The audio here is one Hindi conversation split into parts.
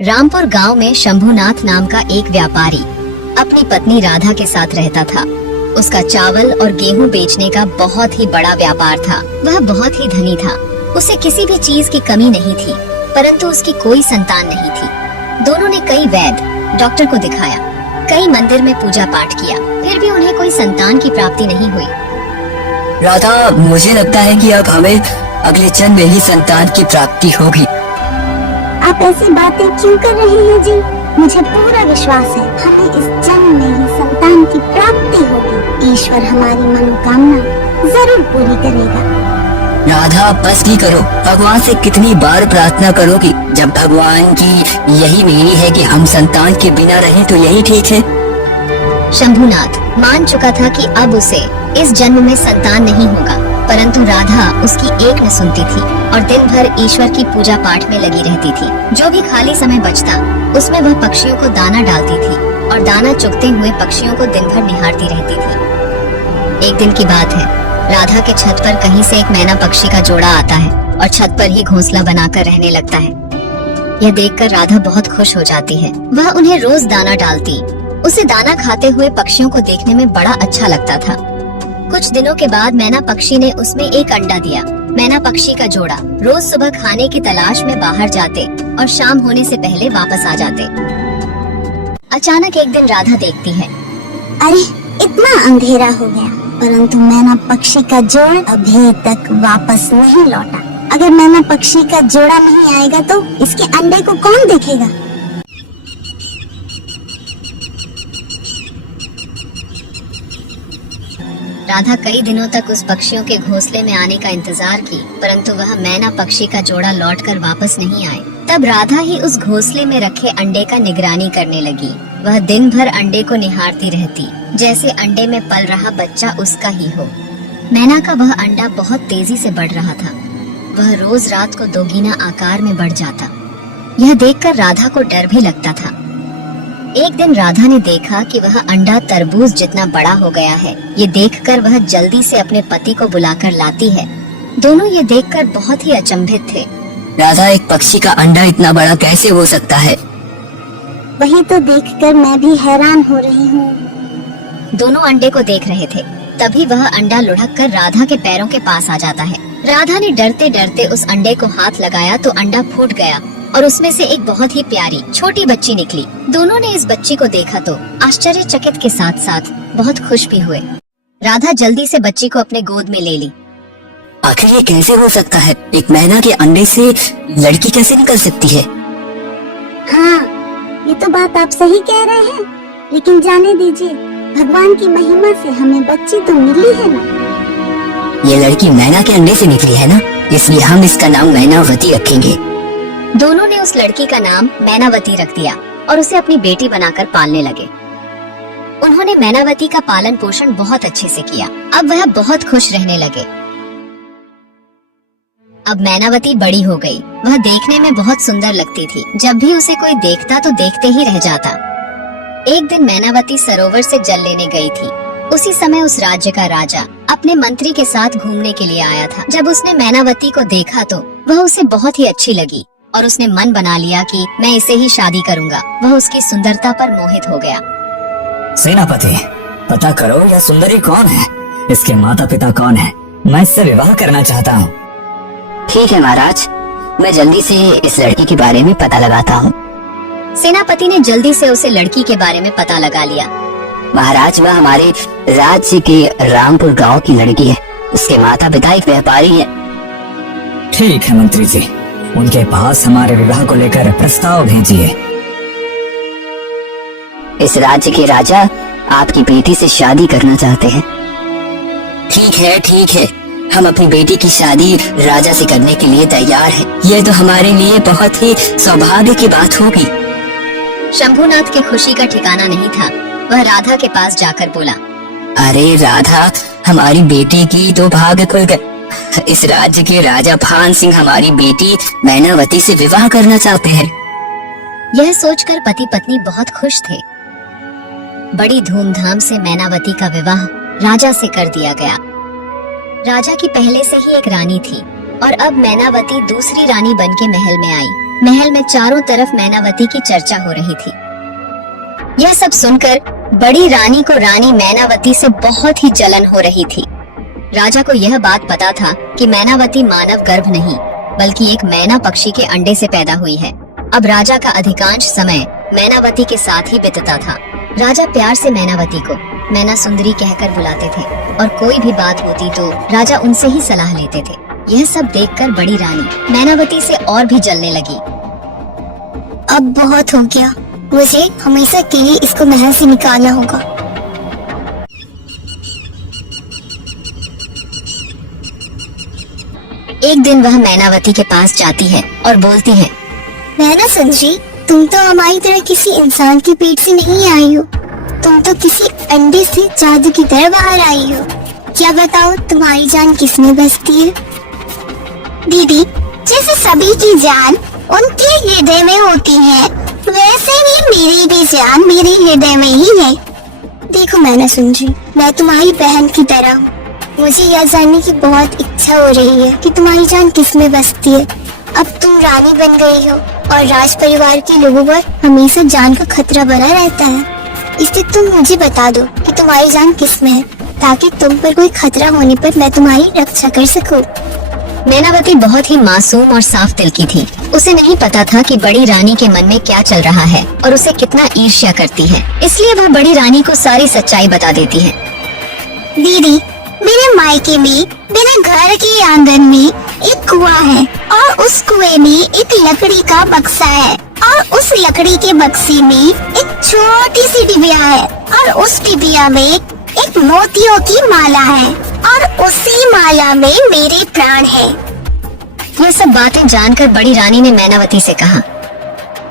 रामपुर गांव में शंभुनाथ नाम का एक व्यापारी अपनी पत्नी राधा के साथ रहता था। उसका चावल और गेहूं बेचने का बहुत ही बड़ा व्यापार था। वह बहुत ही धनी था। उसे किसी भी चीज की कमी नहीं थी, परंतु उसकी कोई संतान नहीं थी। दोनों ने कई वैद्य, डॉक्टर को दिखाया, कई मंदिर में पूजा पाठ किया, फिर भी उन्हें कोई संतान की प्राप्ति नहीं हुई। राधा, मुझे लगता है कि अब हमें अगले जन्म में ही संतान की प्राप्ति होगी। आप ऐसी बातें क्यों कर रहे हैं जी? मुझे पूरा विश्वास है हमें इस जन्म में ही संतान की प्राप्ति होगी। ईश्वर हमारी मनोकामना जरूर पूरी करेगा। राधा, बस भी करो। भगवान से कितनी बार प्रार्थना करोगी? जब भगवान की यही मेरी है कि हम संतान के बिना रहें तो यही ठीक है। शंभुनाथ मान चुका था कि अब उसे इस जन्म में संतान नहीं होगा, परंतु राधा उसकी एक न सुनती थी और दिन भर ईश्वर की पूजा पाठ में लगी रहती थी। जो भी खाली समय बचता उसमें वह पक्षियों को दाना डालती थी और दाना चुगते हुए पक्षियों को दिन भर निहारती रहती थी। एक दिन की बात है, राधा के छत पर कहीं से एक मैना पक्षी का जोड़ा आता है और छत पर ही घोंसला बनाकर रहने लगता है। यह देखकर राधा बहुत खुश हो जाती है। वह उन्हें रोज दाना डालती। उसे दाना खाते हुए पक्षियों को देखने में बड़ा अच्छा लगता था। कुछ दिनों के बाद मैना पक्षी ने उसमें एक अंडा दिया। मैना पक्षी का जोड़ा रोज सुबह खाने की तलाश में बाहर जाते और शाम होने से पहले वापस आ जाते। अचानक एक दिन राधा देखती है, अरे इतना अंधेरा हो गया, परंतु मैना पक्षी का जोड़ा अभी तक वापस नहीं लौटा। अगर मैना पक्षी का जोड़ा नहीं आएगा तो इसके अंडे को कौन देखेगा? राधा कई दिनों तक उस पक्षियों के घोंसले में आने का इंतजार की, परंतु वह मैना पक्षी का जोड़ा लौटकर वापस नहीं आए। तब राधा ही उस घोंसले में रखे अंडे का निगरानी करने लगी। वह दिन भर अंडे को निहारती रहती, जैसे अंडे में पल रहा बच्चा उसका ही हो। मैना का वह अंडा बहुत तेजी से बढ़ रहा था। वह रोज रात को दोगुना आकार में बढ़ जाता। यह देखकर राधा को डर भी लगता था। एक दिन राधा ने देखा कि वह अंडा तरबूज जितना बड़ा हो गया है। ये देखकर वह जल्दी से अपने पति को बुलाकर लाती है। दोनों ये देखकर बहुत ही अचंभित थे। राधा, एक पक्षी का अंडा इतना बड़ा कैसे हो सकता है? वही तो देखकर मैं भी हैरान हो रही हूँ। दोनों अंडे को देख रहे थे। तभी वह अंडा लुढ़ककर राधा के पैरों के पास आ जाता है। राधा ने डरते डरते उस अंडे को हाथ लगाया तो अंडा फूट गया और उसमें से एक बहुत ही प्यारी छोटी बच्ची निकली। दोनों ने इस बच्ची को देखा तो आश्चर्यचकित के साथ साथ बहुत खुश भी हुए। राधा जल्दी से बच्ची को अपने गोद में ले ली। आखिर ये कैसे हो सकता है? एक मैना के अंडे से लड़की कैसे निकल सकती है? हाँ, ये तो बात आप सही कह रहे हैं, लेकिन जाने दीजिए, भगवान की महिमा से हमें बच्ची तो मिली है ना। ये लड़की मैना के अंडे से निकली है ना, इसलिए हम इसका नाम मैनावती रखेंगे। दोनों ने उस लड़की का नाम मैनावती रख दिया और उसे अपनी बेटी बनाकर पालने लगे। उन्होंने मैनावती का पालन पोषण बहुत अच्छे से किया। अब वह बहुत खुश रहने लगे। अब मैनावती बड़ी हो गई। वह देखने में बहुत सुंदर लगती थी। जब भी उसे कोई देखता तो देखते ही रह जाता। एक दिन मैनावती सरोवर से जल लेने गई थी। उसी समय उस राज्य का राजा अपने मंत्री के साथ घूमने के लिए आया था। जब उसने मैनावती को देखा तो वह उसे बहुत ही अच्छी लगी और उसने मन बना लिया कि मैं इसे ही शादी करूंगा। वह उसकी सुंदरता पर मोहित हो गया। सेनापति, पता करो यह सुंदरी कौन है, इसके माता पिता कौन है? मैं इससे विवाह करना चाहता हूँ। ठीक है महाराज, मैं जल्दी से इस लड़की के बारे में पता लगाता हूँ। सेनापति ने जल्दी से उसे लड़की के बारे में पता लगा लिया। महाराज, वह हमारे राज्य के रामपुर गांव की लड़की है। उसके माता पिता एक व्यापारी है। ठीक है मंत्री जी, उनके पास हमारे विवाह को लेकर प्रस्ताव भेजिए। इस राज्य के राजा आपकी बेटी से शादी करना चाहते हैं। ठीक है, हम अपनी बेटी की शादी राजा से करने के लिए तैयार हैं। ये तो हमारे लिए बहुत ही सौभाग्य की बात होगी। शंभुनाथ की खुशी का ठिकाना नहीं था। वह राधा के पास जाकर बोला, अरे राधा, हमारी बेटी की तो भाग्य खुल गए। इस राज्य के राजा भान सिंह हमारी बेटी मैनावती से विवाह करना चाहते हैं। यह सोचकर पति पत्नी बहुत खुश थे। बड़ी धूमधाम से मैनावती का विवाह राजा से कर दिया गया। राजा की पहले से ही एक रानी थी और अब मैनावती दूसरी रानी बनके महल में आई। महल में चारों तरफ मैनावती की चर्चा हो रही थी। यह सब सुनकर बड़ी रानी को रानी मैनावती से बहुत ही जलन हो रही थी। राजा को यह बात पता था कि मैनावती मानव गर्भ नहीं बल्कि एक मैना पक्षी के अंडे से पैदा हुई है। अब राजा का अधिकांश समय मैनावती के साथ ही बीतता था। राजा प्यार से मैनावती को मैना सुंदरी कहकर बुलाते थे और कोई भी बात होती तो राजा उनसे ही सलाह लेते थे। यह सब देखकर बड़ी रानी मैनावती से और भी जलने लगी। अब बहुत हो गया, मुझे हमेशा के लिए इसको महल से निकालना होगा। एक दिन वह मैनावती के पास जाती है और बोलती है, मैना सुंदरी, तुम तो हमारी तरह किसी इंसान के पेट से नहीं आई हो। तुम तो किसी अंडे से जादू की तरह बाहर आई हो। क्या बताओ, तुम्हारी जान किसमें बसती है? दीदी, जैसे सभी की जान उनके हृदय में होती है, वैसे ही मेरी भी जान मेरे हृदय में ही है। देखो मैना सुंदरी, मैं तुम्हारी बहन की तरह हूँ। मुझे यह जानने की बहुत इच्छा हो रही है कि तुम्हारी जान किसमें बसती है। अब तुम रानी बन गई हो और राज परिवार के लोगों पर हमेशा जान का खतरा बना रहता है। इसलिए तुम मुझे बता दो कि तुम्हारी जान किसमें है, ताकि तुम पर कोई खतरा होने पर मैं तुम्हारी रक्षा कर सकूं। मैनावती बहुत ही मासूम और साफ दिल की थी। उसे नहीं पता था कि बड़ी रानी के मन में क्या चल रहा है और उसे कितना ईर्ष्या करती है, इसलिए वह बड़ी रानी को सारी सच्चाई बता देती है। दीदी, मेरे मायके में मेरे घर के आंगन में एक कुआं है और उस कुएं में एक लकड़ी का बक्सा है और उस लकड़ी के बक्से में एक छोटी सी डिबिया है और उस डिबिया में एक मोतियों की माला है और उसी माला में मेरे प्राण है। यह सब बातें जानकर बड़ी रानी ने मैनावती से कहा,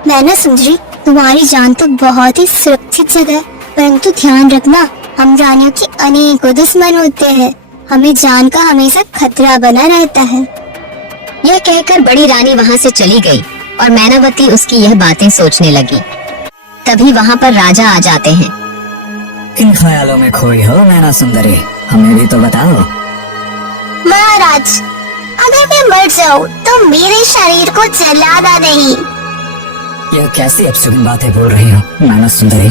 मैना सुंदरी, तुम्हारी जान तो बहुत ही सुरक्षित जगह, परंतु ध्यान रखना, हम रानियों के अनेकों दुश्मन होते हैं। हमें जान का हमेशा खतरा बना रहता है। यह कहकर बड़ी रानी वहाँ से चली गई और मैनावती उसकी यह बातें सोचने लगी। तभी वहाँ पर राजा आ जाते हैं। किन ख्यालों में खोई हो मैना सुंदरी, हमें भी तो बताओ। महाराज, अगर मैं मर जाऊँ तो मेरे शरीर को जलाना नहीं। ये कैसी अपशगुन बातें बोल रही हो मैना सुंदरी?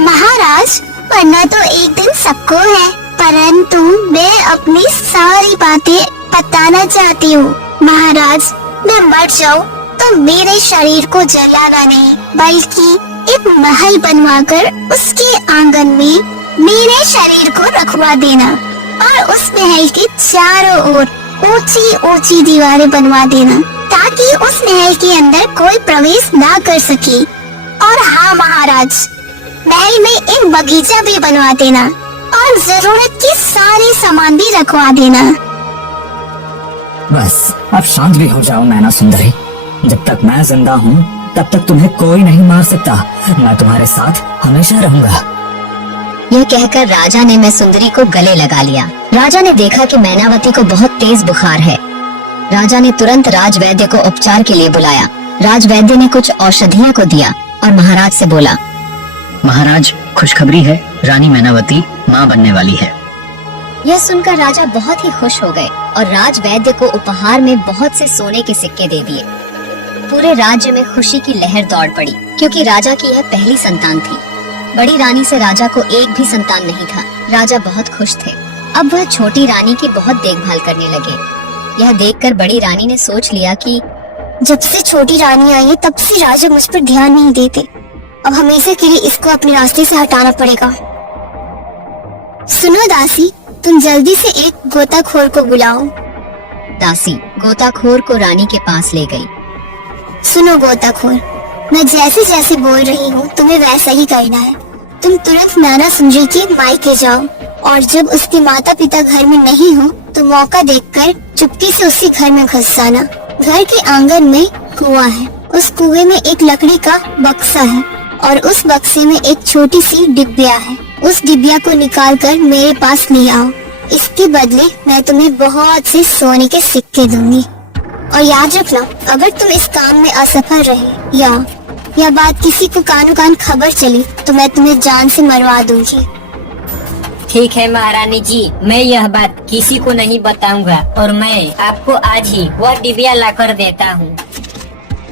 महाराज, मरना तो एक दिन सबको है, परंतु मैं अपनी सारी बातें बताना चाहती हूँ। महाराज, मैं मर जाऊँ तो मेरे शरीर को जलाना नहीं, बल्कि एक महल बनवाकर उसके आंगन में मेरे शरीर को रखवा देना और उस महल के चारों ओर ऊंची ऊंची दीवारें बनवा देना, ताकि उस महल के अंदर कोई प्रवेश ना कर सके। और हाँ महाराज, महल में एक बगीचा भी बनवा देना और जरूरत के सारे सामान भी रखवा देना। बस अब शांत भी हो जाओ मैना सुंदरी। जब तक मैं जिंदा हूँ तब तक तुम्हें कोई नहीं मार सकता। मैं तुम्हारे साथ हमेशा रहूंगा। यह कहकर राजा ने मैं सुंदरी को गले लगा लिया। राजा ने देखा कि मैनावती को बहुत तेज बुखार है। राजा ने तुरंत राजवैद्य को उपचार के लिए बुलाया। राजवैद्य ने कुछ औषधियों को दिया और महाराज से बोला, महाराज, खुशखबरी है, रानी मैनावती माँ बनने वाली है। यह सुनकर राजा बहुत ही खुश हो गए और राजवैद्य को उपहार में बहुत से सोने के सिक्के दे दिए। पूरे राज्य में खुशी की लहर दौड़ पड़ी, क्योंकि राजा की यह पहली संतान थी। बड़ी रानी से राजा को एक भी संतान नहीं था। राजा बहुत खुश थे। अब वह छोटी रानी की बहुत देखभाल करने लगे। यह देखकर बड़ी रानी ने सोच लिया कि जब से छोटी रानी आई है तब से राजा मुझ पर ध्यान नहीं देते। अब हमेशा के लिए इसको अपने रास्ते से हटाना पड़ेगा। सुनो दासी, तुम जल्दी से एक गोताखोर को बुलाओ। दासी गोताखोर को रानी के पास ले गई। सुनो गोताखोर, मैं जैसे जैसे बोल रही हूँ तुम्हें वैसा ही करना है। तुम तुरंत मैना सुंदरी के मायके जाओ और जब उसके माता पिता घर में नहीं हो तो मौका देखकर चुपके से उसके घर में घुस जाना। घर के आंगन में कुआं है, उस कुएं में एक लकड़ी का बक्सा है और उस बक्से में एक छोटी सी डिब्बिया है। उस डिब्बिया को निकाल कर मेरे पास ले आओ। इसके बदले मैं तुम्हें बहुत से सोने के सिक्के दूंगी। और याद रखना, अगर तुम इस काम में असफल रहे या बात किसी को कानो कान खबर चली तो मैं तुम्हें जान से मरवा दूंगी। ठीक है महारानी जी, मैं यह बात किसी को नहीं बताऊंगा और मैं आपको आज ही वह डिबिया लाकर देता हूँ।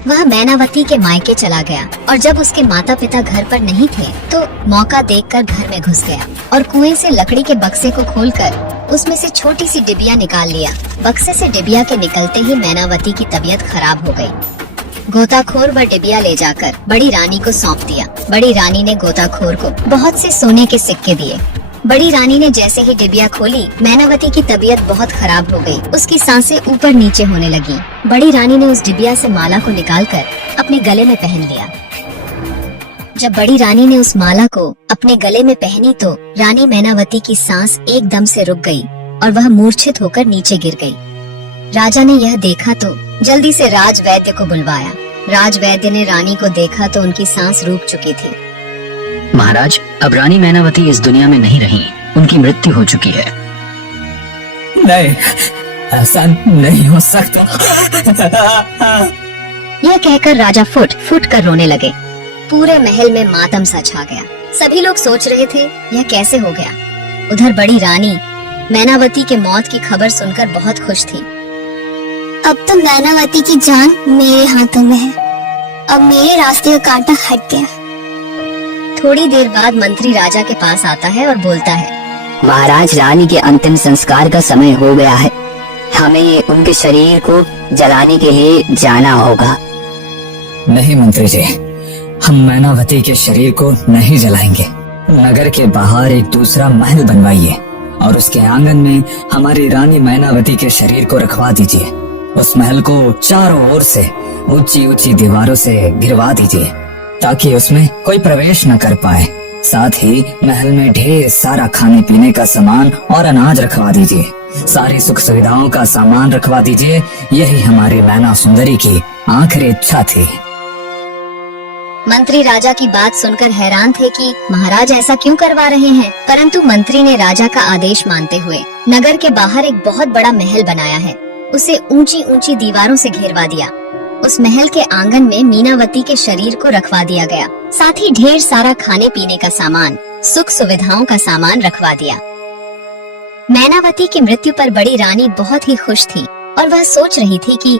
वह मैनावती के मायके चला गया और जब उसके माता पिता घर पर नहीं थे तो मौका देखकर घर में घुस गया और कुएं से लकड़ी के बक्से को खोलकर उसमें से छोटी सी डिबिया निकाल लिया। बक्से से डिबिया के निकलते ही मैनावती की तबीयत खराब हो गई। गोताखोर वह डिबिया ले जाकर बड़ी रानी को सौंप दिया। बड़ी रानी ने गोताखोर को बहुत से सोने के सिक्के दिए। बड़ी रानी ने जैसे ही डिबिया खोली, मैनावती की तबीयत बहुत खराब हो गई। उसकी सांसें ऊपर नीचे होने लगी। बड़ी रानी ने उस डिबिया से माला को निकालकर अपने गले में पहन लिया। जब बड़ी रानी ने उस माला को अपने गले में पहनी तो रानी मैनावती की सांस एकदम से रुक गई और वह मूर्छित होकर नीचे गिर गई। राजा ने यह देखा तो जल्दी से राजवैद्य को बुलवाया। राजवैद्य ने रानी को देखा तो उनकी सांस रुक चुकी थी। महाराज, अब रानी मैनावती इस दुनिया में नहीं रही, उनकी मृत्यु हो चुकी है। नहीं, ऐसा नहीं हो सकता। यह कहकर राजा फुट फुट कर रोने लगे। पूरे महल में मातम सा छा गया। सभी लोग सोच रहे थे यह कैसे हो गया। उधर बड़ी रानी मैनावती के मौत की खबर सुनकर बहुत खुश थी। अब तो मैनावती की जान मेरे हाथों में है। अब मेरे रास्ते का कांटा हट गया। थोड़ी देर बाद मंत्री राजा के पास आता है और बोलता है, महाराज, रानी के अंतिम संस्कार का समय हो गया है। हमें उनके शरीर को जलाने के लिए जाना होगा। नहीं मंत्री जी, हम मैनावती के शरीर को नहीं जलाएंगे। नगर के बाहर एक दूसरा महल बनवाइए और उसके आंगन में हमारी रानी मैनावती के शरीर को रखवा दीजिए। उस महल को चारों ओर से ऊंची ऊंची दीवारों से घिरवा दीजिए ताकि उसमें कोई प्रवेश न कर पाए। साथ ही महल में ढेर सारा खाने पीने का सामान और अनाज रखवा दीजिए। सारी सुख सुविधाओं का सामान रखवा दीजिए। यही हमारी मैना सुंदरी की आखिरी इच्छा थी। मंत्री राजा की बात सुनकर हैरान थे कि महाराज ऐसा क्यों करवा रहे हैं, परंतु मंत्री ने राजा का आदेश मानते हुए नगर के बाहर एक बहुत बड़ा महल बनाया है। उसे ऊंची ऊंची दीवारों से घेरवा दिया। उस महल के आंगन में मीनावती के शरीर को रखवा दिया गया। साथ ही ढेर सारा खाने पीने का सामान, सुख सुविधाओं का सामान रखवा दिया। मैनावती की मृत्यु पर बड़ी रानी बहुत ही खुश थी और वह सोच रही थी कि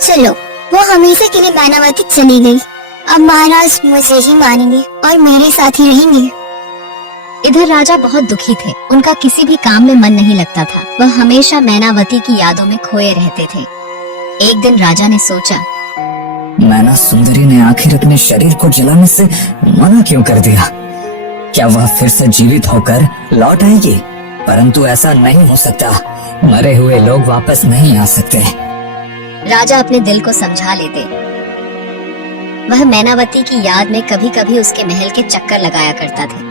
चलो, वो हमेशा के लिए मैनावती चली गई। अब महाराज मुझे ही मानेंगे और मेरे साथ ही रहेंगे। इधर राजा बहुत दुखी थे। उनका किसी भी काम में मन नहीं लगता था। वह हमेशा मैनावती की यादों में खोए रहते थे। एक दिन राजा ने सोचा, मैना सुंदरी ने आखिर अपने शरीर को जलाने से मना क्यों कर दिया? क्या वह फिर से जीवित होकर लौट आएगी? परंतु ऐसा नहीं हो सकता। मरे हुए लोग वापस नहीं आ सकते। राजा अपने दिल को समझा लेते। वह मैनावती की याद में कभी कभी उसके महल के चक्कर लगाया करता था।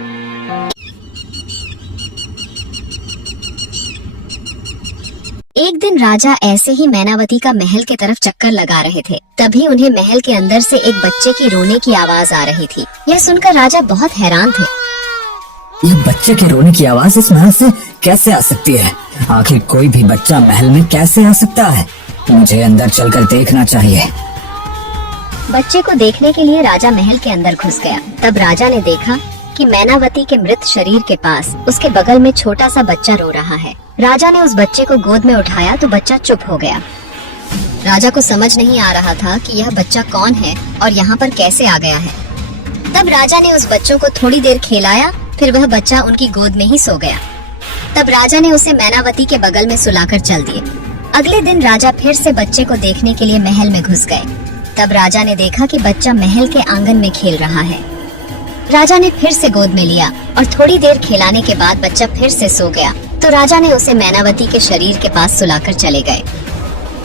एक दिन राजा ऐसे ही मैनावती का महल के तरफ चक्कर लगा रहे थे। तभी उन्हें महल के अंदर से एक बच्चे की रोने की आवाज आ रही थी। यह सुनकर राजा बहुत हैरान थे। यह बच्चे के रोने की आवाज इस महल से कैसे आ सकती है? आखिर कोई भी बच्चा महल में कैसे आ सकता है? मुझे अंदर चलकर देखना चाहिए। बच्चे को देखने के लिए राजा महल के अंदर घुस गया। तब राजा ने देखा कि मैनावती के मृत शरीर के पास उसके बगल में छोटा सा बच्चा रो रहा है। राजा ने उस बच्चे को गोद में उठाया तो बच्चा चुप हो गया। राजा को समझ नहीं आ रहा था कि यह बच्चा कौन है और यहाँ पर कैसे आ गया है। तब राजा ने उस बच्चों को थोड़ी देर खिलाया, फिर वह बच्चा उनकी गोद में ही सो गया। तब राजा ने उसे मैनावती के बगल में सुलाकर चल दिए। अगले दिन राजा फिर से बच्चे को देखने के लिए महल में घुस गए। तब राजा ने देखा कि बच्चा महल के आंगन में खेल रहा है। राजा ने फिर से गोद में लिया और थोड़ी देर खिलाने के बाद बच्चा फिर से सो गया। तो राजा ने उसे मैनावती के शरीर के पास सुलाकर चले गए।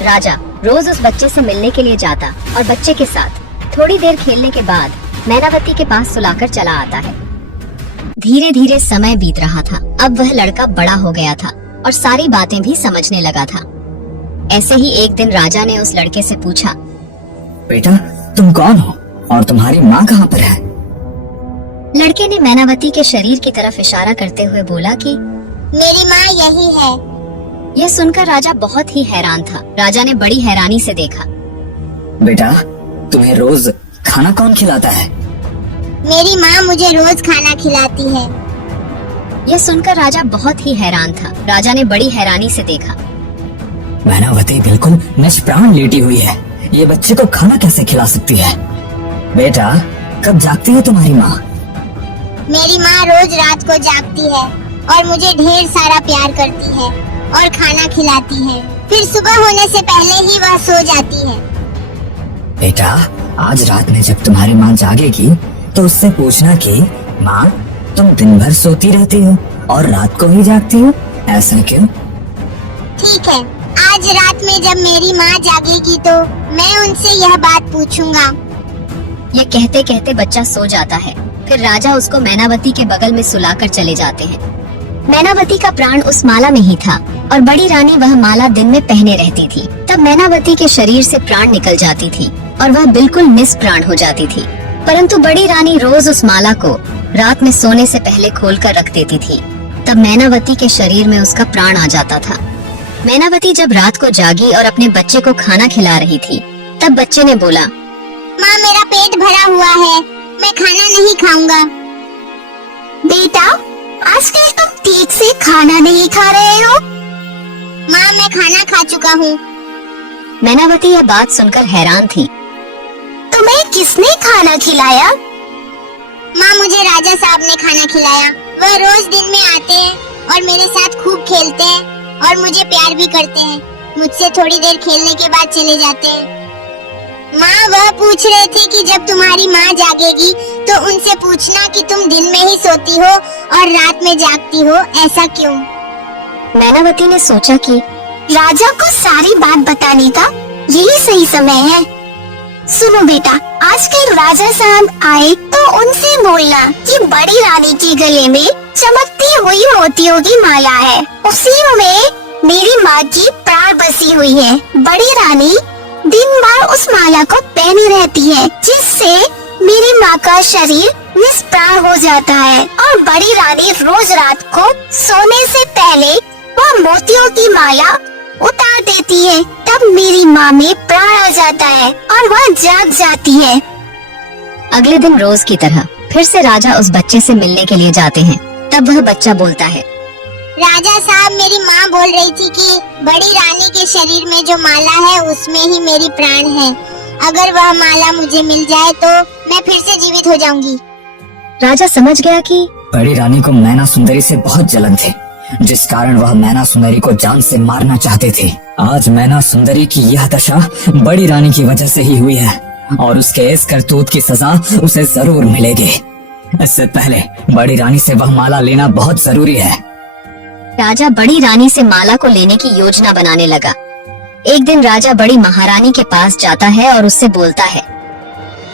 राजा रोज उस बच्चे से मिलने के लिए जाता और बच्चे के साथ थोड़ी देर खेलने के बाद मैनावती के पास सुलाकर चला आता है। धीरे धीरे समय बीत रहा था। अब वह लड़का बड़ा हो गया था और सारी बातें भी समझने लगा था। ऐसे ही एक दिन राजा ने उस लड़के से पूछा, बेटा तुम कौन हो और तुम्हारी माँ कहाँ पर है? लड़के ने मैनावती के शरीर की तरफ इशारा करते हुए बोला कि मेरी माँ यही है। यह सुनकर राजा बहुत ही हैरान था। राजा ने बड़ी हैरानी से देखा। बेटा तुम्हें रोज खाना कौन खिलाता है? मेरी माँ मुझे रोज खाना खिलाती है। यह सुनकर राजा बहुत ही हैरान था। राजा ने बड़ी हैरानी से देखा। मैनावती बिल्कुल निष्प्राण लेटी हुई है। ये बच्चे को खाना कैसे खिला सकती है? बेटा, कब जागती है तुम्हारी माँ? मेरी माँ रोज रात को जागती है और मुझे ढेर सारा प्यार करती है और खाना खिलाती है। फिर सुबह होने से पहले ही वह सो जाती है। बेटा, आज रात में जब तुम्हारी माँ जागेगी तो उससे पूछना कि माँ, तुम दिन भर सोती रहती हो और रात को ही जागती हो, ऐसा क्यों? ठीक है, आज रात में जब मेरी माँ जागेगी तो मैं उनसे यह बात पूछूंगा। ये कहते कहते बच्चा सो जाता है। फिर राजा उसको मैनावती के बगल में सुलाकर चले जाते हैं। मैनावती का प्राण उस माला में ही था और बड़ी रानी वह माला दिन में पहने रहती थी। तब मैनावती के शरीर से प्राण निकल जाती थी और वह बिल्कुल निष्प्राण हो जाती थी। परंतु बड़ी रानी रोज उस माला को रात में सोने से पहले खोलकर रख देती थी। तब मैनावती के शरीर में उसका प्राण आ जाता था। मैनावती जब रात को जागी और अपने बच्चे को खाना खिला रही थी, तब बच्चे ने बोला, माँ, मेरा पेट भरा हुआ है, मैं खाना नहीं खाऊंगा। बेटा, आजकल तुम ठीक से खाना नहीं खा रहे हो। माँ, मैं खाना खा चुका हूँ। मैनावती यह बात सुनकर हैरान थी। तुम्हें किसने खाना खिलाया? माँ, मुझे राजा साहब ने खाना खिलाया। वह रोज दिन में आते हैं और मेरे साथ खूब खेलते हैं और मुझे प्यार भी करते हैं। मुझसे थोड़ी देर खेलने के बाद चले जाते हैं। माँ, वह पूछ रहे थे कि जब तुम्हारी माँ जागेगी तो उनसे पूछना कि तुम दिन में ही सोती हो और रात में जागती हो, ऐसा क्यों? मैनावती ने सोचा कि राजा को सारी बात बताने का यही सही समय है। सुनो बेटा, आजकल राजा साहब आए तो उनसे बोलना कि बड़ी रानी के गले में चमकती हुई मोतियों की माला है, उसी में मेरी माँ की प्राण बसी हुई है। बड़ी रानी दिन भर उस माला को पहनी रहती है, जिससे मेरी माँ का शरीर निष्प्राण हो जाता है और बड़ी रानी रोज रात को सोने से पहले वह मोतियों की माला उतार देती है। तब मेरी माँ में प्राण आ जाता है और वह जाग जाती है। अगले दिन रोज की तरह फिर से राजा उस बच्चे से मिलने के लिए जाते हैं। तब वह बच्चा बोलता है, राजा साहब, मेरी माँ बोल रही थी कि बड़ी रानी के शरीर में जो माला है उसमें ही मेरी प्राण है। अगर वह माला मुझे मिल जाए तो मैं फिर से जीवित हो जाऊंगी। राजा समझ गया कि बड़ी रानी को मैना सुंदरी से बहुत जलन थी, जिस कारण वह मैना सुंदरी को जान से मारना चाहते थे। आज मैना सुंदरी की यह दशा बड़ी रानी की वजह से ही हुई है और उसके इस करतूत की सजा उसे जरूर मिलेगी। इससे पहले बड़ी रानी से वह माला लेना बहुत जरूरी है। राजा बड़ी रानी से माला को लेने की योजना बनाने लगा। एक दिन राजा बड़ी महारानी के पास जाता है और उससे बोलता है,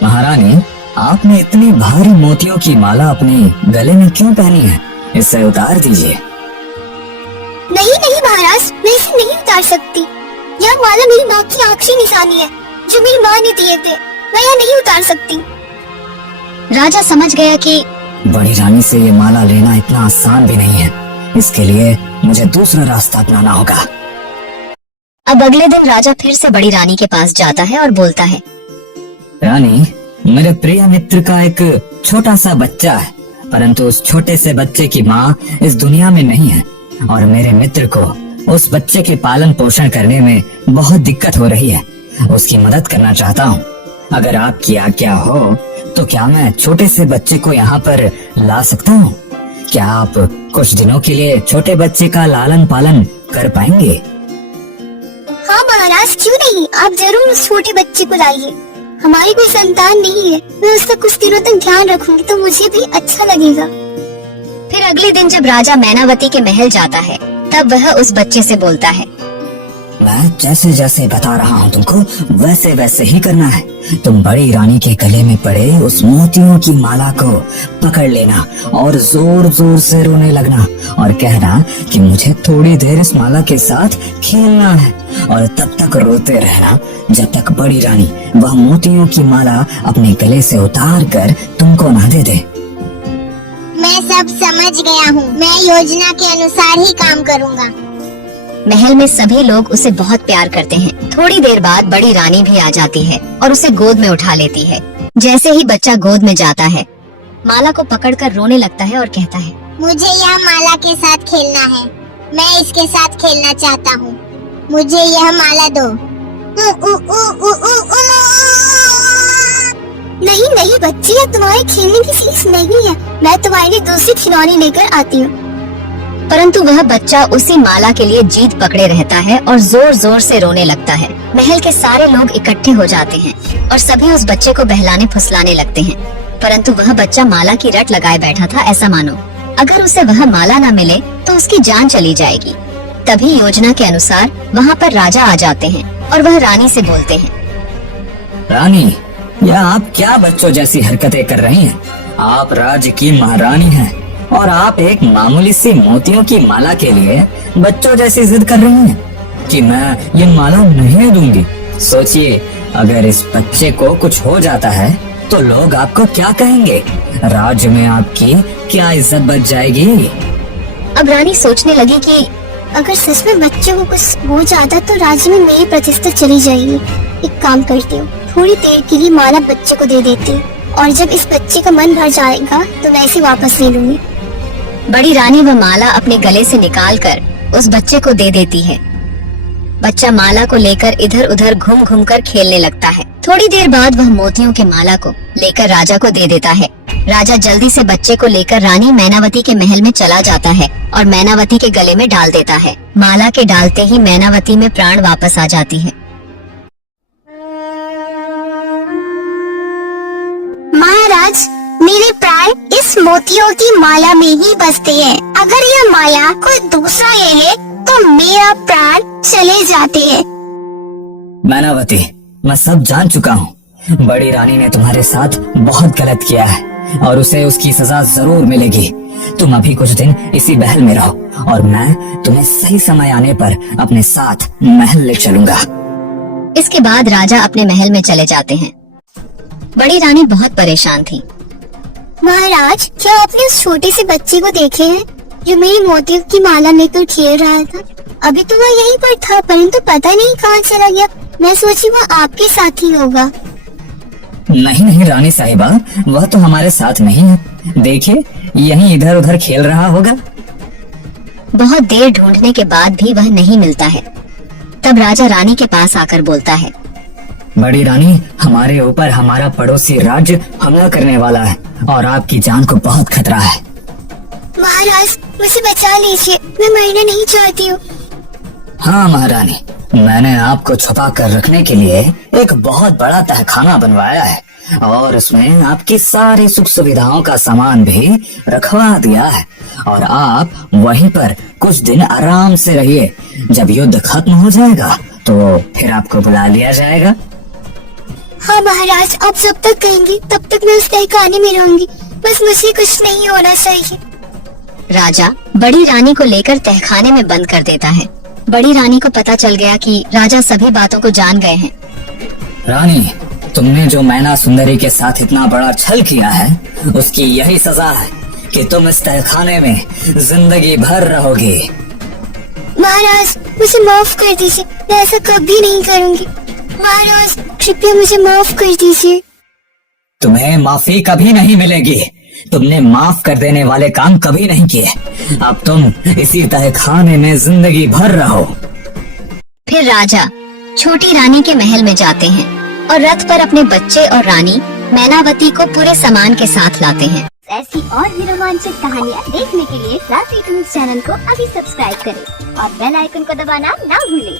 महारानी, आपने इतनी भारी मोतियों की माला अपने गले में क्यों पहनी है? इसे उतार दीजिए। नहीं नहीं महाराज, मैं इसे नहीं उतार सकती। यह माला मेरी माँ की आखिरी निशानी है जो मेरी माँ ने दिए थे। मैं यह नहीं उतार सकती। राजा समझ गया कि बड़ी रानी से ये माला लेना इतना आसान भी नहीं है। इसके लिए मुझे दूसरा रास्ता अपनाना होगा। अब अगले दिन राजा फिर से बड़ी रानी के पास जाता है और बोलता है, रानी, मेरे प्रिय मित्र का एक छोटा सा बच्चा है, परंतु उस छोटे से बच्चे की माँ इस दुनिया में नहीं है और मेरे मित्र को उस बच्चे के पालन पोषण करने में बहुत दिक्कत हो रही है। उसकी मदद करना चाहता हूँ। अगर आपकी आज्ञा हो तो क्या मैं छोटे से बच्चे को यहाँ पर ला सकता हूँ? क्या आप कुछ दिनों के लिए छोटे बच्चे का लालन पालन कर पाएंगे? हाँ महाराज, क्यों नहीं, आप जरूर उस छोटे बच्चे को लाइए। हमारी कोई संतान नहीं है, मैं उसका कुछ दिनों तक ध्यान रखूंगी तो मुझे भी अच्छा लगेगा। फिर अगले दिन जब राजा मैनावती के महल जाता है, तब वह उस बच्चे से बोलता है, मैं जैसे जैसे बता रहा हूँ तुमको वैसे वैसे ही करना है। तुम बड़ी रानी के गले में पड़े उस मोतियों की माला को पकड़ लेना और जोर जोर से रोने लगना और कहना कि मुझे थोड़ी देर इस माला के साथ खेलना है, और तब तक रोते रहना जब तक बड़ी रानी वह मोतियों की माला अपने गले से उतार कर तुमको ना दे दे। मैं सब समझ गया हूँ, मैं योजना के अनुसार ही काम करूँगा। महल में सभी लोग उसे बहुत प्यार करते हैं। थोड़ी देर बाद बड़ी रानी भी आ जाती है और उसे गोद में उठा लेती है। जैसे ही बच्चा गोद में जाता है, माला को पकड़कर रोने लगता है और कहता है, मुझे यह माला के साथ खेलना है, मैं इसके साथ खेलना चाहता हूँ, मुझे यह माला दो। नहीं नहीं बच्ची, ये तुम्हारे खेलने की चीज नहीं है। मैं तुम्हारे लिए दूसरी खिलौनी लेकर आती हूँ। परंतु वह बच्चा उसी माला के लिए जीद पकड़े रहता है और जोर जोर से रोने लगता है। महल के सारे लोग इकट्ठे हो जाते हैं और सभी उस बच्चे को बहलाने फुसलाने लगते हैं। परंतु वह बच्चा माला की रट लगाए बैठा था, ऐसा मानो अगर उसे वह माला न मिले तो उसकी जान चली जाएगी। तभी योजना के अनुसार वहाँ पर राजा आ जाते हैं और वह रानी से बोलते हैं, रानी, यह आप क्या बच्चों जैसी हरकतें कर रही हैं? आप राज्य की महारानी हैं और आप एक मामूली सी मोतियों की माला के लिए बच्चों जैसी जिद कर रही हैं कि मैं ये माला नहीं दूंगी। सोचिए, अगर इस बच्चे को कुछ हो जाता है तो लोग आपको क्या कहेंगे? राज्य में आपकी क्या इज्जत बच जाएगी? अब रानी सोचने लगी कि अगर सच में बच्चे को कुछ हो जाता तो राज्य में मेरी प्रतिष्ठा चली जाएगी। एक काम करती हूँ, थोड़ी देर के लिए माला बच्चे को दे देती हूँ और जब इस बच्चे का मन भर जाएगा तो मैं इसे वापस ले लूंगी। बड़ी रानी वह माला अपने गले से निकालकर उस बच्चे को दे देती है। बच्चा माला को लेकर इधर उधर घूम घूम कर खेलने लगता है। थोड़ी देर बाद वह मोतियों के माला को लेकर राजा को दे देता है। राजा जल्दी से बच्चे को लेकर रानी मैनावती के महल में चला जाता है और मैनावती के गले में डाल देता है। माला के डालते ही मैनावती में प्राण वापस आ जाती है। महाराज, मेरे प्राण इस मोतियों की माला में ही बसते हैं। अगर यह माला कोई दूसरा ले ले तो मेरा प्राण चले जाते हैं। मैनावती, मैं सब जान चुका हूँ। बड़ी रानी ने तुम्हारे साथ बहुत गलत किया है और उसे उसकी सजा जरूर मिलेगी। तुम अभी कुछ दिन इसी महल में रहो और मैं तुम्हें सही समय आने पर अपने साथ महल ले चलूंगा। इसके बाद राजा अपने महल में चले जाते हैं। बड़ी रानी बहुत परेशान थी। महाराज, क्या आपने उस छोटे से बच्चे को देखे हैं जो मेरी मोतियों की माला लेकर खेल रहा था? अभी तो वह यहीं पर था, परंतु पता नहीं कहाँ चला गया। मैं सोची वह आपके साथ ही होगा। नहीं नहीं रानी साहिबा, वह तो हमारे साथ नहीं है। देखिए, यहीं इधर उधर खेल रहा होगा। बहुत देर ढूंढने के बाद भी वह नहीं मिलता है। तब राजा रानी के पास आकर बोलता है, बड़ी रानी, हमारे ऊपर हमारा पड़ोसी राज्य हमला करने वाला है और आपकी जान को बहुत खतरा है। महाराज, मुझे बचा लीजिए, मैं मरना नहीं चाहती हूँ। हाँ महारानी, मैंने आपको छुपा कर रखने के लिए एक बहुत बड़ा तहखाना बनवाया है और उसमें आपकी सारी सुख सुविधाओं का सामान भी रखवा दिया है और आप वहीं पर कुछ दिन आराम से रहिए। जब युद्ध खत्म हो जाएगा तो फिर आपको बुला लिया जाएगा। हाँ महाराज, आप जब तक कहेंगे तब तक मैं उस तहखाने में रहूंगी। बस मुझे कुछ नहीं होना चाहिए। राजा बड़ी रानी को लेकर तहखाने में बंद कर देता है। बड़ी रानी को पता चल गया कि राजा सभी बातों को जान गए हैं। रानी, तुमने जो मैना सुंदरी के साथ इतना बड़ा छल किया है, उसकी यही सजा है कि तुम इस तहखाने में जिंदगी भर रहोगे। महाराज, मुझे माफ कर दीजिए, मैं ऐसा कभी नहीं करूंगी। महाराज, कृपया मुझे माफ कर दीजिए। तुम्हें माफी कभी नहीं मिलेगी। तुमने माफ कर देने वाले काम कभी नहीं किए। अब तुम इसी तहखाने में जिंदगी भर रहो। फिर राजा छोटी रानी के महल में जाते हैं और रथ पर अपने बच्चे और रानी मैनावती को पूरे सामान के साथ लाते हैं। ऐसी और भी रोमांचक कहानियाँ देखने के लिए क्लासिक न्यूज़ चैनल को अभी सब्सक्राइब करें और बेल आइकन को दबाना ना भूलें।